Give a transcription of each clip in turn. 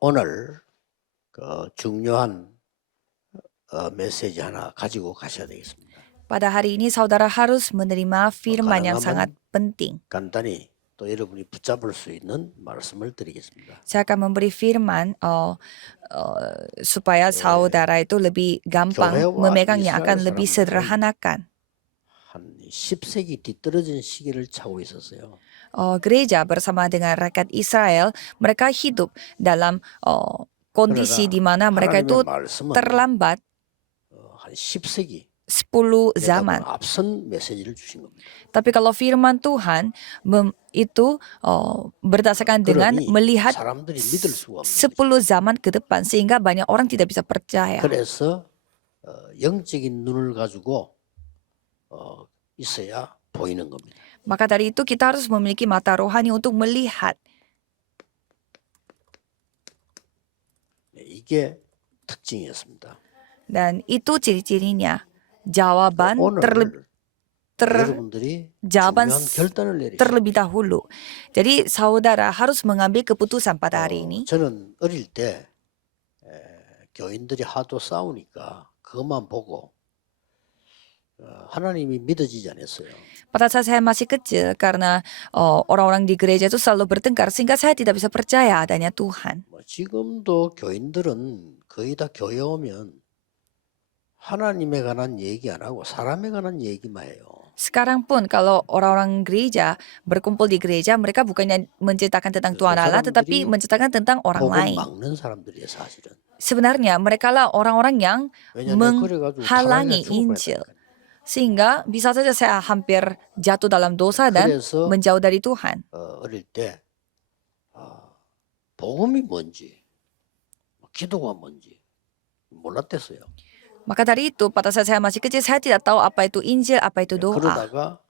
오늘 중요한 메시지 하나 가지고 가셔야 되겠습니다. Pada hari ini saudara harus menerima firman yang sangat 가능하면 penting. 간단히 또 여러분이 붙잡을 수 있는 말씀을 드리겠습니다. Saya akan memberi firman supaya saudara itu lebih gampang 교회와 memegangnya, 이스라엘 akan lebih 사람들은 sederhanakan. 한 10세기 뒤떨어진 시기를 차고 있었어요. Gereja bersama dengan rakyat Israel, mereka hidup dalam kondisi di mana mereka 하나님의 itu 말씀은 terlambat 한 10세기 10 zaman. 앞선 메시지를 주신 겁니다. Tapi kalau firman Tuhan itu berdasarkan dengan 그러니 melihat 사람들이 믿을 수가 없는 10 거죠. zaman ke depan sehingga banyak orang tidak bisa percaya. 그래서 영적인 눈을 가지고 있어야 보이는 겁니다. Maka dari itu kita harus memiliki mata rohani untuk melihat. 이게 특징이었습니다. Dan itu ciri-cirinya. Jawaban 오늘 여러분들이 jawaban 중요한 결단을 내리셔야 terlebih dahulu. Jadi saudara harus mengambil keputusan pada hari ini. 저는 어릴 때 교인들이 하도 싸우니까 그것만 보고 하나님이 믿어지지 않았어요. Pada saat saya masih kecil, karena orang-orang di gereja itu selalu bertengkar sehingga saya tidak bisa percaya adanya Tuhan. 지금도 교인들은 거의 다 교회 오면 하나님에 관한 얘기 안 하고 사람에 관한 얘기만 해요. Sekarang pun kalau orang-orang gereja berkumpul di gereja, mereka bukannya menceritakan tentang Tuhan Allah, tetapi menceritakan tentang orang 복음 lain. 막는 사람들이에요, 사실은. Sebenarnya mereka lah orang-orang yang 왜냐하면 그래가지고 menghalangi 타락에 죽어버려야 Injil. 되니까. Sehingga bisa saja saya hampir jatuh dalam dosa dan 그래서 menjauh dari Tuhan. 어릴 때 복음이 뭔지, 기도가 뭔지 몰랐댔어요. Maka dari itu, pada saat saya masih kecil, saya tidak tahu apa itu Injil, apa itu doa. 그러다가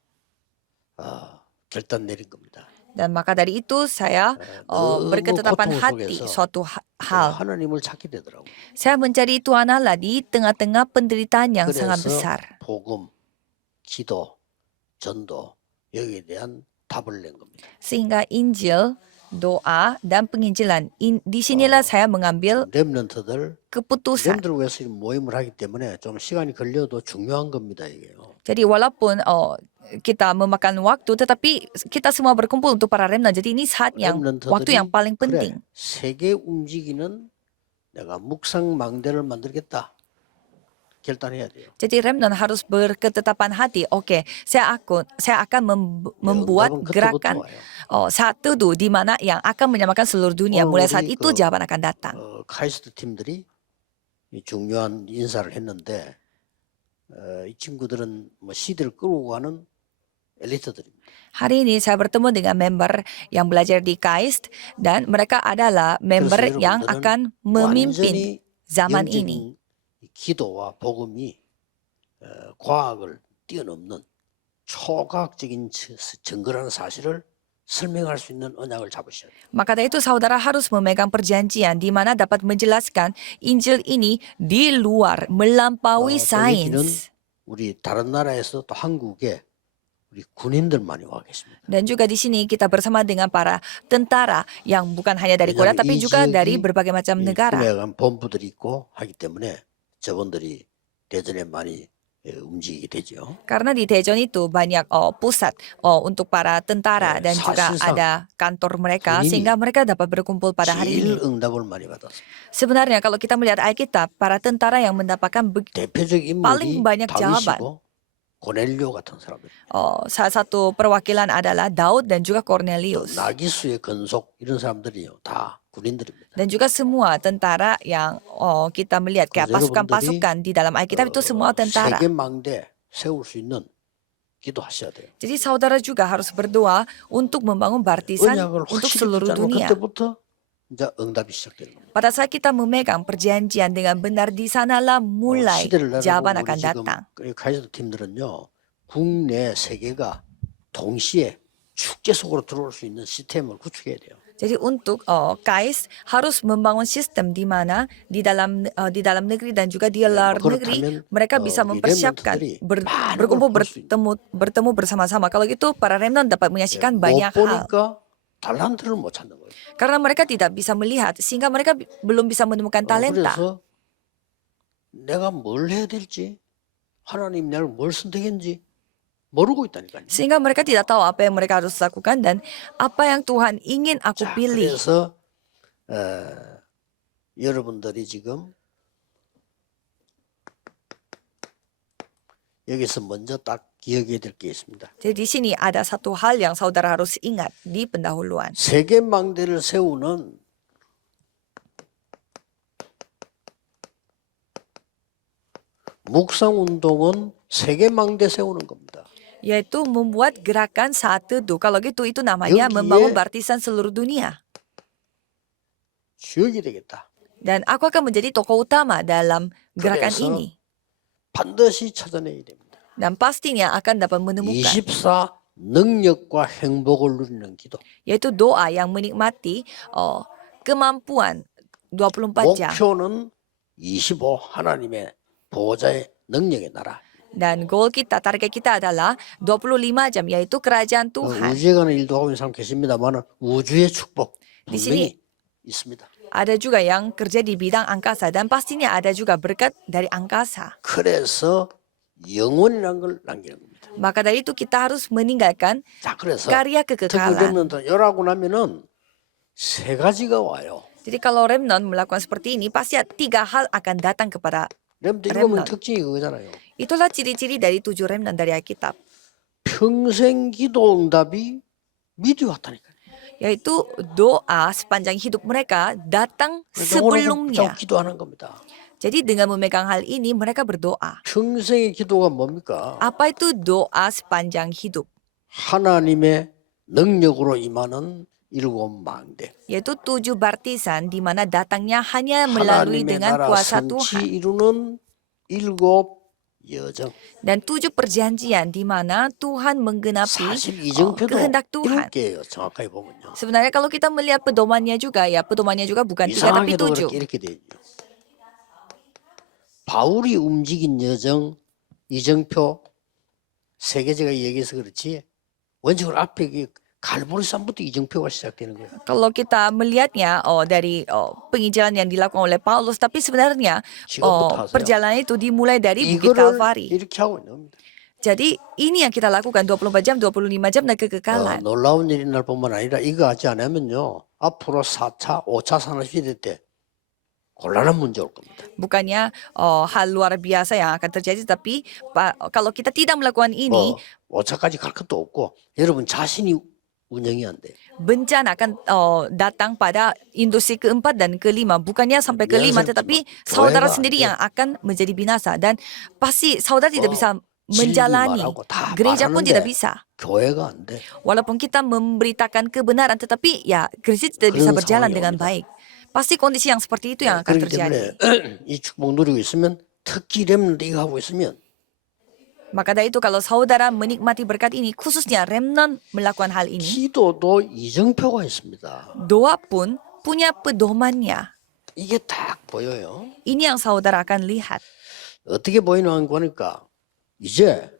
결단 내린 겁니다. Dan maka dari itu saya berketetapan 고통 hati 속에서 suatu hal. 하나님을 찾게 되더라고요. Saya mencari Tuhan Allah di tengah-tengah penderitaan yang sangat 그래서 besar. 복음, 기도, 전도 여기에 대한 답을 낸 겁니다. Sehingga Injil, doa, dan penginjilan. Di sinilah saya mengambil 렘넌트들 keputusan. 렘들 위해서 모임을 하기 때문에 좀 시간이 걸려도 중요한 겁니다, 이게요. Jadi walaupun kita memakan waktu, tetapi kita semua berkumpul untuk para remnant. Jadi ini saat yang waktu yang paling penting. 그래, 세계 움직이는 내가 묵상망대를 만들겠다. 결단해야 돼요. Jadi remnant harus berketetapan hati. Oke, saya akan membuat gerakan saat teduh di mana yang akan menyamakan seluruh dunia. Mulai saat itu jawaban akan datang. 카이스트 팀들이 중요한 인사를 했는데 이 친구들은 뭐 시대를 끌고 가는 엘리트들입니다. Hari ini saya bertemu dengan member yang belajar di KAIST dan mereka adalah member yang akan memimpin zaman ini. 기도와 복음이 과학을 뛰어넘는 초과학적인 증거라는 사실을 설명할 수 있는 언약을 잡으셔야 돼요. Maka dari itu saudara harus memegang perjanjian di mana dapat menjelaskan Injil ini di luar melampaui sains. 우리 다른 나라에서 또 한국에 우리 군인들 많이 와 계십니다. Dan juga di sini kita bersama dengan para tentara yang bukan hanya dari Korea tapi juga dari berbagai macam negara. 군에 본부들이 있고 하기 때문에 저분들이 대전에 많이 움직이게 되죠. Karena di Daejeon itu banyak pusat untuk para tentara dan juga ada kantor mereka sehingga mereka dapat berkumpul pada hari ini. 제일 응답을 많이 받았습니다. Sebenarnya kalau kita melihat Alkitab, para tentara yang mendapatkan 대표적인 paling 인물이 banyak jawaban. 다윗이고 고넬료 같은 사람들. Salah satu perwakilan adalah Daud dan juga Cornelius. 나기수의 건속 이런 사람들이요 다 군인들입니다. Dan juga semua tentara yang kita melihat kayak pasukan-pasukan di dalam Alkitab itu semua tentara. 세계 망대 세울 수 있는 기도하셔야 돼요. Jadi saudara juga harus berdoa untuk membangun baptisan 언약을 untuk 확실히 seluruh 붙잡고 dunia. 그때부터 이제 응답이 시작되는 겁니다. Pada saat kita memegang perjanjian dengan benar, di sanalah mulai jawaban akan datang. 카이스트 팀들은요 국내 세계가 동시에 축제 속으로 들어올 수 있는 시스템을 구축해야 돼요. Jadi untuk KAIS harus membangun sistem di mana di dalam negeri dan juga di luar negeri mereka bisa mempersiapkan berkumpul bertemu bersama-sama. Kalau gitu para remnant dapat menyaksikan banyak hal. 달란트를 못 찾는 거예요. Karena mereka tidak bisa melihat sehingga mereka belum bisa menemukan talenta. 그래서 내가 뭘 해야 될지 하나님 나를 뭘 선택했는지 모르고 있다니까요. Sehingga mereka tidak tahu apa yang mereka harus lakukan dan apa yang Tuhan ingin aku 자, pilih. 그래서 여러분들이 지금 여기서 먼저 딱 기억해야 될 게 있습니다. Jadi di sini ada satu hal yang saudara harus ingat di pendahuluan. 세계망대를 세우는 묵상운동은 세계망대 세우는 겁니다. Yaitu membuat gerakan saat teduh. Kalau gitu itu namanya 여기에 membangun baptisan seluruh dunia. 주역이 되겠다. Dan aku akan menjadi tokoh utama dalam gerakan 그래서 ini. 반드시 찾아내야 됩니다. Dan pastinya akan dapat menemukan. 24 능력과 행복을 누리는 기도. Yaitu doa yang menikmati kemampuan 24 jam. 목표는 25 하나님의 보호자의 능력의 나라. Dan goal kita, target kita adalah 25 jam yaitu kerajaan Tuhan. 우주에 가는 일도 하고 있는 사람 계십니다만 우주의 축복 Di sini 분명히 있습니다. ada juga yang kerja di bidang angkasa dan pastinya ada juga berkat dari angkasa. 그래서 영원이라는 걸 남기는 겁니다. Maka dari itu kita harus meninggalkan 자, 그래서 karya 특히 kekekalan. 렘넌트 열하고 나면은 세 가지가 와요. Jadi kalau remnant melakukan seperti ini pasti 3 hal akan datang kepada 렘넌트 읽으면 렘넌트. 특징이 그거잖아요. Itulah ciri-ciri dari 7 remnant dari Alkitab. 평생 기도 응답이 미리 왔다니까요. Yaitu doa sepanjang hidup mereka datang 그러니까 오늘 sebelumnya. 기도하는 겁니다. Jadi dengan memegang hal ini mereka berdoa. 평생의 기도가 뭡니까? Apa itu doa sepanjang hidup? 하나님의 능력으로 임하는 7 망대. Yaitu 7 baptisan di mana datangnya hanya melalui 하나님의 dengan 나라 kuasa 성취 Tuhan. 이루는 7 여정. Dan 7 perjanjian di mana Tuhan menggenapi 사실 이정표도 kehendak Tuhan. 7개예요. 정확하게 보면요. Sebenarnya kalau kita melihat pedomannya juga ya, pedomannya juga bukan 3 tapi 이상하게도 7. 그렇게 이렇게 돼 있죠. 바울이 움직인 여정, 이정표 세 개 제가 얘기해서 그렇지 원칙으로 앞에 갈보리산부터 이정표가 시작되는 거예요. Kalau kita melihatnya dari penginjilan yang dilakukan oleh Paulus, tapi sebenarnya 지금부터 하세요. perjalanan itu dimulai dari Bukit 이거를 Kalvari. 이렇게 하고 있는 겁니다. Jadi ini yang kita lakukan 24 jam, 25 jam dan kekekalan. 놀라운 일인 날뿐만 아니라 이거 하지 않으면요. 앞으로 4차, 5차 산업시대 때 곤란한 문제 올 겁니다. Bukannya hal luar biasa yang akan terjadi, tapi kalau kita tidak melakukan ini, 5차까지 갈 것도 없고 여러분 자신이 운영이 안 돼요. bencana akan datang pada industri keempat dan kelima. Bukannya sampai kelima, tetapi saudara sendiri yang akan menjadi binasa. Dan pasti saudara tidak bisa menjalani. Gereja pun tidak bisa. 교회가 안 돼. Walaupun kita memberitakan kebenaran, tetapi ya gereja tidak bisa berjalan dengan baik. Pasti kondisi yang seperti itu yang akan 그렇기 terjadi. 때문에 이 축복 누리고 있으면 특히 렘넌트 이거 하고 있으면 Maka dari itu kalau saudara menikmati berkat ini, khususnya remnant melakukan hal ini, 기도도 이정표가 있습니다. doa pun punya pedomannya. 이게 딱 보여요. Ini yang saudara akan lihat. 어떻게 보이는 거니까 이제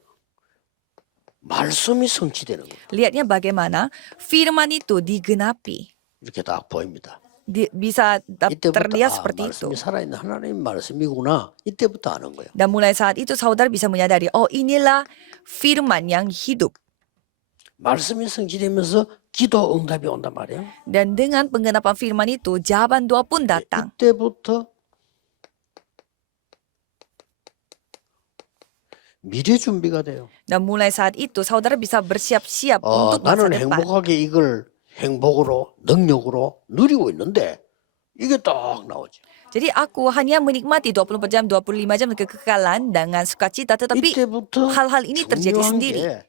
말씀이 성취되는 거예요. Lihatnya bagaimana firman itu digenapi. 이렇게 딱 보입니다. Bisa 이때부터 terlihat seperti itu. 말씀이 살아있는 하나님 말씀이구나. 이때부터 아는 거예요. Dan mulai saat itu saudara bisa menyadari, oh inilah firman yang hidup. 말씀이 성취되면서 기도 응답이 온단 말이에요. Dan dengan penggenapan firman itu, jawaban doa pun datang. 이때부터 미래 준비가 돼요. Dan mulai saat itu saudara bisa bersiap-siap untuk masa 나는 depan. 행복하게 이걸 행복으로 능력으로 누리고 있는데 이게 딱 나오죠. Jadi aku hanya menikmati 24 jam, 25 jam kekekalan dengan sukacita, tetapi 이때부터 hal-hal ini terjadi 중요한 sendiri. 게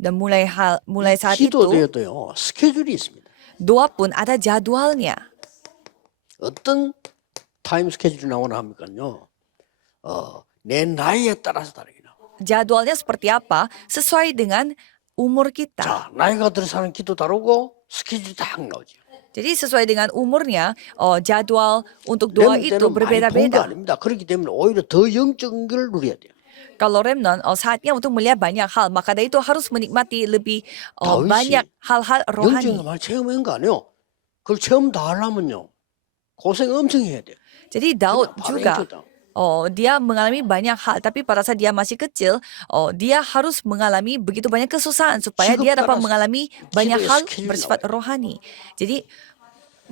Dan mulai saat itu, 기도도요 스케줄이 있습니다. doa pun ada jadwalnya. 어떤 타임 스케줄이 나오나 합니까요? 내 나이에 따라서 다르게 나와. Jadwalnya seperti apa? Sesuai dengan umur kita. 자, 나이가 들어서 하는 기도 다르고 스케줄이 딱 나오죠. Jadi sesuai dengan umurnya, jadwal untuk doa 렘 itu 때는 많이 본거 berbeda-beda. 아닙니다. 그렇기 때문에 오히려 더 영적인 걸 누려야 돼요. Kalau remnant, saatnya untuk melihat banyak hal. Maka dari itu harus menikmati lebih 다윗이 banyak hal-hal 영적인 rohani. 말 체험한 거 아니에요. 그걸 체험 다 하려면요. 고생 엄청 해야 돼. Jadi Daud 바로 juga, 영적이다. dia mengalami banyak hal. Tapi pada saat dia masih kecil, dia harus mengalami begitu banyak kesusahan supaya dia dapat mengalami banyak 기도의 hal 스케줄이 bersifat 나와요. rohani. Jadi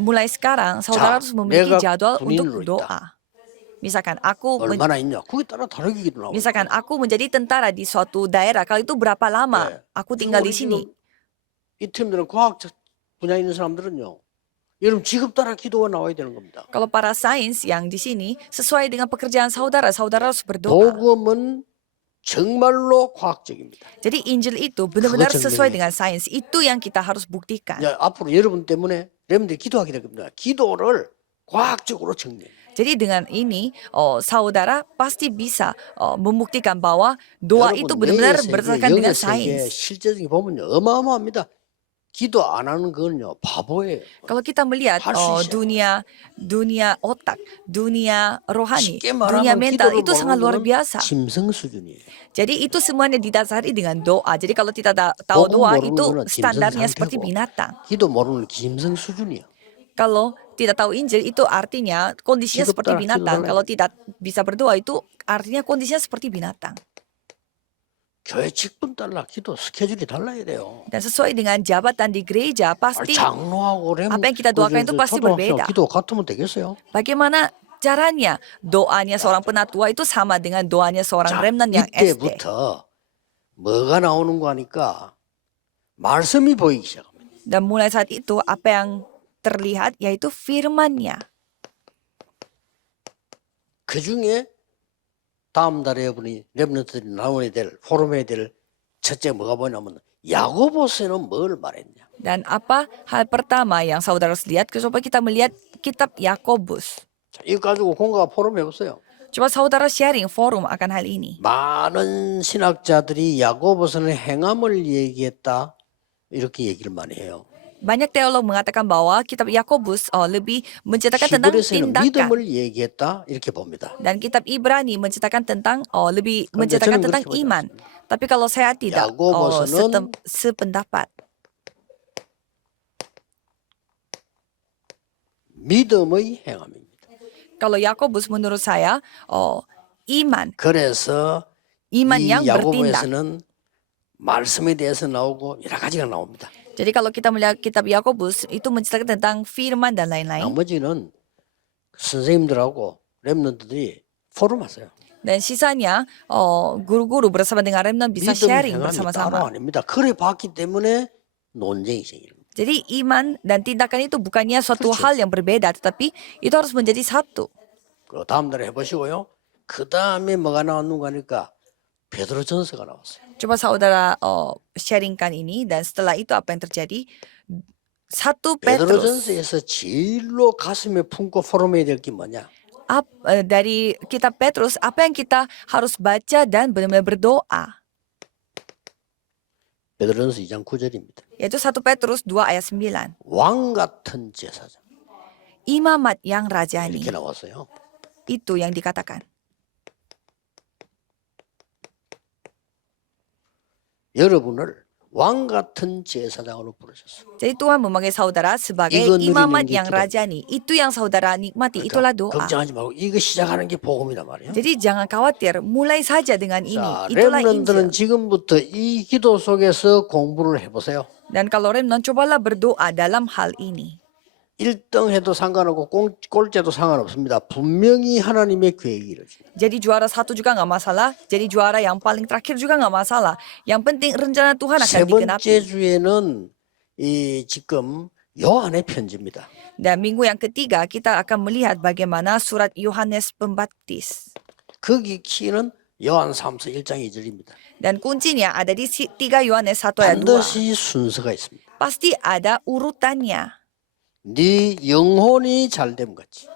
mulai sekarang saudara harus memiliki 내가 jadwal 군인으로 untuk 있다. doa. Misalkan aku 얼마나 있냐? 그게 따라 다르게 기도 나와요. misalkan aku menjadi tentara di suatu daerah, kalau itu berapa lama 네. aku 지금 tinggal 우리 di sini? 지금 이 팀들은 과학 분야에 있는 사람들은요. 여러분 직업 따라 기도가 나와야 되는 겁니다. Kalau para sains yang di sini sesuai dengan pekerjaan saudara, saudara harus berdoa. 복음은 정말로 과학적입니다. Jadi Injil itu benar-benar 그거 sesuai 증명해야죠. dengan sains. Itu yang kita harus buktikan. 야, 앞으로 여러분 때문에 여러분들이 기도하게 될 겁니다. 기도를 과학적으로 정리해요. Jadi dengan ini, saudara pasti bisa membuktikan bahwa doa itu benar-benar berdasarkan dengan 세계 sains. 실제적인 보면요 어마어마합니다. 기도 안 하는 거는요 바보예요. Kalau kita melihat 할수 있어요. dunia otak, dunia rohani, 쉽게 dunia 말하면 mental 기도를 itu sangat luar 모르는 biasa. 짐승 수준이에요. Jadi itu semuanya didasari dengan doa. Jadi kalau tidak tahu 복음 doa 모르는 itu 거는 standarnya 짐승 seperti 상태고 binatang. 기도 모르는 짐승 수준이에요. Kalau tidak tahu Injil itu artinya kondisinya 기도 seperti 따라 binatang. 기도하라. Kalau tidak bisa berdoa itu artinya kondisinya seperti binatang. 교회 직분 달라 기도 스케줄이 달라야 돼요. Dan sesuai dengan jabatan di gereja pasti 장로하고 렘 apa yang kita doakan itu pasti 초등학생 berbeda. 기도 같으면 되겠어요? Bagaimana caranya doanya seorang penatua itu sama dengan doanya seorang remnant yang SD. 이때부터 뭐가 나오는 거 하니까 말씀이 보이기 시작합니다. Dan mulai saat itu apa yang terlihat yaitu firman-Nya. 그 중에 다음 달에 여러분이 렘넌트들이 나오게 될 포럼에 될 첫째 뭐가 뭐냐면 야고보서는 뭘 말했냐? Dan apa hal pertama yang saudara harus lihat? Coba kita melihat kitab Yakobus. 자, 이거 가지고 공과 포럼 해보세요. Coba saudara sharing forum akan hal ini. 많은 신학자들이 야고보서는 행함을 얘기했다 이렇게 얘기를 많이 해요. Banyak teolog mengatakan bahwa kitab Yakobus lebih menceritakan tentang 히브리서는 tindakan. 믿음을 얘기했다 이렇게 봅니다. Dan kitab Ibrani menceritakan tentang lebih 그런데 menceritakan 저는 tentang 그렇게 보지 iman. 않습니다. Tapi kalau saya tidak 야고보서는 sependapat. 믿음의 행함입니다. Kalau Yakobus menurut saya iman 그래서 yang 이 bertindak. 야고보에서는 말씀에 대해서 나오고 여러 가지가 나옵니다. Jadi kalau kita melihat kitab Yakobus itu menceritakan tentang firman dan lain-lain. 나머지는 선생님들하고 렘넌트들이 포럼하세요. Dan sisanya guru-guru bersama dengan remnant bisa 믿음 sharing 행함이 따로 bersama-sama. 아닙니다. 그래 봤기 때문에 논쟁이 생기는 겁니다. Jadi iman dan tindakan itu bukannya suatu 그렇죠. hal yang berbeda, tetapi itu harus menjadi satu. 그 다음 달에 해보시고요. 그 다음에 뭐가 나왔는가 하니까 베드로전서가 나왔어요. Coba saudara sharingkan ini dan setelah itu apa yang terjadi? 1 Petrus. 베드로전서에서 제일로 가슴에 품고 포럼해야 될 게 뭐냐? Dari kitab Petrus, apa yang kita harus baca dan benar-benar berdoa? 베드로전서 2장 9절입니다. Yaitu 1 Petrus 2 ayat 9. 왕 같은 제사장 Imamat yang rajani. 이렇게 나왔어요. Itu yang dikatakan. 여러분을 왕 같은 제사장으로 부르셨어요. Jadi Tuhan memanggil saudara sebagai 이거 누리는 imamat 게 yang 기도. rajani. Itu yang saudara nikmati, itulah doa. 걱정하지 말고 이거 시작하는 게 복음이란 말이에요. Jadi jangan khawatir, mulai saja dengan ini. 자, Itulah 렘넌트는 Injil. 지금부터 이 기도 속에서 공부를 해보세요. Dan kalau remnant, cobalah berdoa dalam hal ini. 1등 해도 상관없고 꼴째도 상관없습니다. 분명히 하나님의 계획이 이루어집니다. Jadi juara 1 juga nggak masalah. Jadi juara yang paling terakhir juga nggak masalah. Yang penting rencana Tuhan akan 세 번째 digenapi. 주에는 지금 요한의 편지입니다. Dan minggu yang ketiga kita akan melihat bagaimana surat Yohanes Pembaptis. 거기 키는 요한 3서 1장 2절입니다. Dan kuncinya ada di 3 Yohanes 1 ayat 2. 반드시 순서가 있습니다. Pasti ada urutannya. 네 영혼이 잘됨 같이.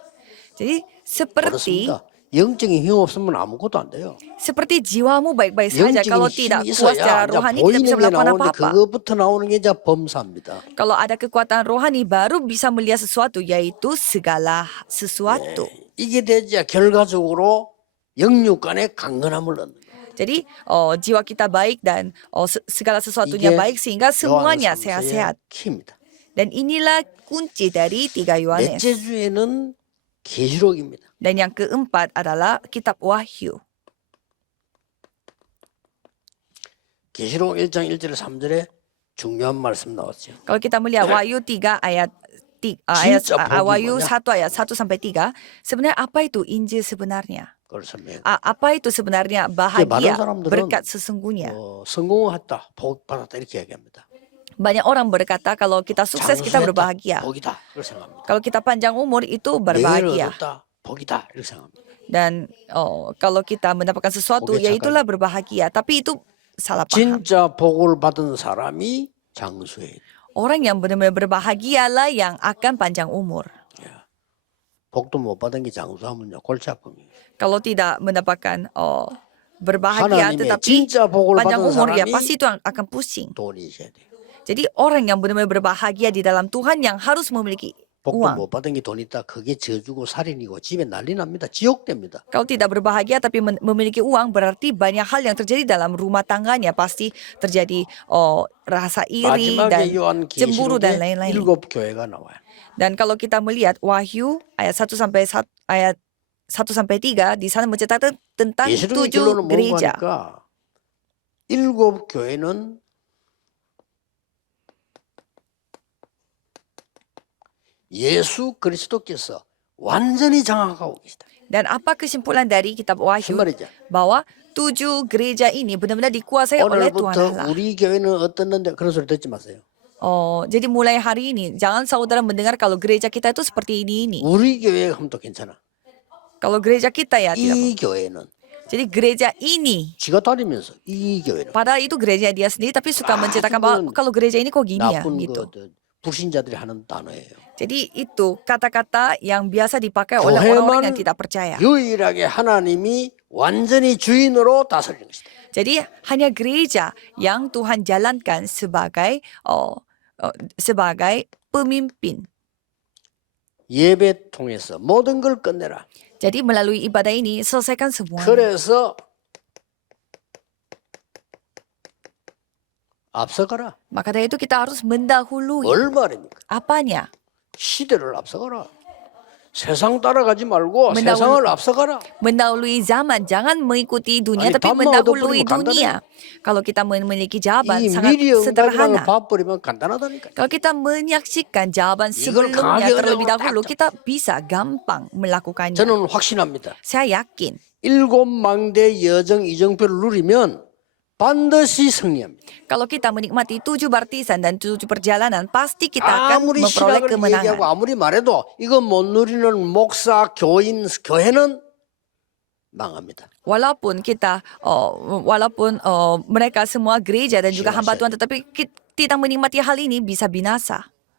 Jadi seperti 그렇습니다. 영적인 힘 없으면 아무것도 안 돼요. seperti jiwamu baik-baik saja. 영적인 Kalau 힘이 tidak puas 있어야 secara 이제 rohani tidak 보이는 bisa 게 melakukan 나오는데 apa-apa. 그것부터 나오는 게 이제 범사입니다. Kalau ada kekuatan rohani baru bisa melihat sesuatu, yaitu segala sesuatu. 이게 되자 결과적으로 영육간의 강건함을 얻는 거예요. Jadi jiwa kita baik dan segala sesuatunya 이게 baik sehingga semuanya 요한 3서의 sehat-sehat. 키입니다. Dan inilah kunci dari 3 Yohanes. 넷째 주에는 계시록입니다. Dan yang keempat adalah kitab Wahyu. 계시록 1장 1절 3절에 중요한 말씀 나왔죠. Kalau kita melihat Wahyu 3 ayat Wahyu 1 ayat 1 sampai 3, sebenarnya apa itu Injil sebenarnya? 그걸 설명해. Apa itu sebenarnya bahagia, 사람들은 berkat sesungguhnya? 성공했다, 복 받았다 이렇게 얘기합니다. Banyak orang berkata kalau kita sukses kita berbahagia. 복이다 그렇게 생각합니다. Kalau kita panjang umur itu 명예를 berbahagia. 얻었다, 복이다 이렇게 생각합니다. Dan kalau kita mendapatkan sesuatu, Oke, ya itulah berbahagia. Tapi itu salah paham. 진짜 복을 받은 사람이 장수해. Orang yang benar-benar berbahagialah yang akan panjang umur. 복도 못 받은 게 장수하면요 골치 아픕니다. Kalau tidak mendapatkan berbahagia 하나님의 tetapi 진짜 복을 panjang 받은 umur ya 사람이 pasti itu akan pusing. 돈이 있어야 돼요. Jadi orang yang benar-benar berbahagia di dalam Tuhan yang harus memiliki 복도 uang. 못 받은 게 돈 있다. 그게 저주고 살인이고 집에 난리 납니다. 지옥 됩니다. Kalau tidak berbahagia tapi memiliki uang berarti banyak hal yang terjadi dalam rumah tangganya. Pasti terjadi rasa iri dan 마지막에 요한 cemburu dan 계시록에 lain-lain. 7 교회가 나와요. Dan kalau kita melihat Wahyu ayat 1 sampai 3 di sana menceritakan tentang 계시록의 7 결론은 뭔가 gereja. 하니까 7 교회는 예수 그리스도께서 완전히 장악하고 계시다. Dan apa kesimpulan dari kitab 무슨 Wahyu? 말이죠? Bahwa 7 gereja ini benar-benar dikuasai oleh Tuhan 오늘부터 Allah. 우리 교회는 어떻는데 그런 소리 듣지 마세요. Jadi mulai hari ini jangan saudara mendengar kalau gereja kita itu seperti ini. 우리 교회 하면 또 괜찮아. Kalau gereja kita ya tidak. 이 교회는 Jadi gereja ini 지가 다니면서 이 교회는 padahal itu gereja dia sendiri tapi suka menceritakan bahwa 그건 kalau gereja ini kok gini ya 나쁜 gitu. 불신자들이 하는 단어예요. Jadi itu kata-kata yang biasa dipakai oleh orang-orang yang tidak percaya. 유일하게 하나님이 완전히 주인으로 다스리는 것이다. Jadi hanya gereja yang Tuhan jalankan sebagai pemimpin. 예배 통해서 모든 걸 끝내라. Jadi melalui ibadah ini selesaikan semua. 그래서 앞서가라. Maka dari itu kita harus mendahului. 뭘 말입니까? Apanya? 시대를 앞서가라. 세상 따라가지 말고 맨날 세상을 앞서가라. Mendahului zaman, jangan mengikuti dunia A니, tapi 밥만 mendahului 얻어버리면 dunia. Kalau kita memiliki jawaban 이 sangat 미리 응답이라는 sederhana. 밥 버리면 간단하다니까. Kalau kita menyaksikan jawaban 이걸 sebelumnya 강하게 terlebih 어려워 dahulu, 딱 kita bisa gampang melakukannya. 저는 확신합니다. Saya yakin 7망대 여정 이정표를 누리면 반드시 승리합니다. kalau kita menikmati 7 baptisan dan 7 perjalanan, pasti kita akan 아무리 memperoleh 신학을 kemenangan. 얘기하고 아무리 말해도 이거 못 누리는 목사, 교인, 교회는 망합니다. Walaupun kita, mereka semua gereja dan juga hamba Binasa. Tuhan, tetapi tidak menikmati hal ini bisa binasa.